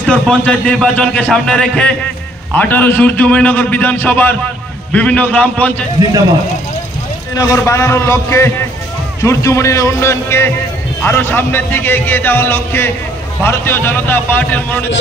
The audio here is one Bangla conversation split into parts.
স্তর পঞ্চায়েত নির্বাচনকে সামনে রেখে 18 সূর্যমণিনগর বিধানসভার বিভিন্ন গ্রাম পঞ্চায়েত নগর বানানোর লক্ষ্যে সূর্যমণির উন্নয়নকে আরো সামনের দিকে এগিয়ে যাওয়ার লক্ষ্যে ভারতীয় জনতা পার্টির মনোনীত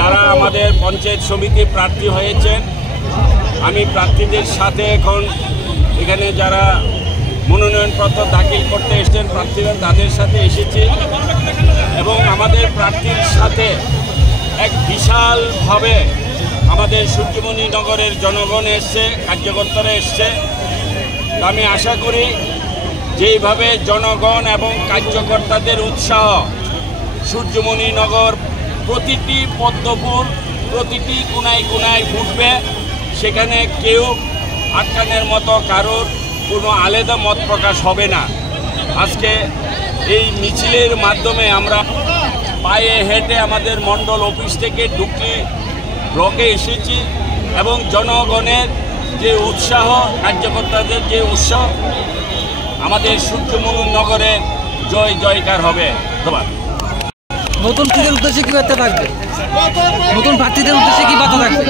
যারা আমাদের পঞ্চায়েত সমিতি প্রার্থী হয়েছেন, আমি প্রার্থীদের সাথে এখন এখানে যারা মনোনয়নপত্র দাখিল করতে এসেছেন প্রার্থীরা তাদের সাথে এসেছি এবং আমাদের প্রার্থীর সাথে এক বিশালভাবে আমাদের সূর্যমণিনগরের জনগণ এসছে, কার্যকর্তারা এসছে। আমি আশা করি যেইভাবে জনগণ এবং কার্যকর্তাদের উৎসাহ সূর্যমণিনগর প্রতিটি পদ্মফুল প্রতিটি কোনায় কোনায় ফুটবে, সেখানে কেউ আটকানের মতো কারোর কোনো আলাদা মত প্রকাশ হবে না। আজকে এই মিছিলের মাধ্যমে আমরা পায়ে হেঁটে আমাদের মণ্ডল অফিস থেকে ডুকলি ব্লকে এসেছি এবং জনগণের যে উৎসাহ, কার্যকর্তাদের যে উৎসাহ, আমাদের সূর্যমণিনগরের জয় জয়কার হবে। ধন্যবাদ। নতুন প্রার্থীদের উদ্দেশ্যে কি বার্তা থাকবে? নতুন প্রার্থীদের উদ্দেশ্যে কি বার্তা থাকবে?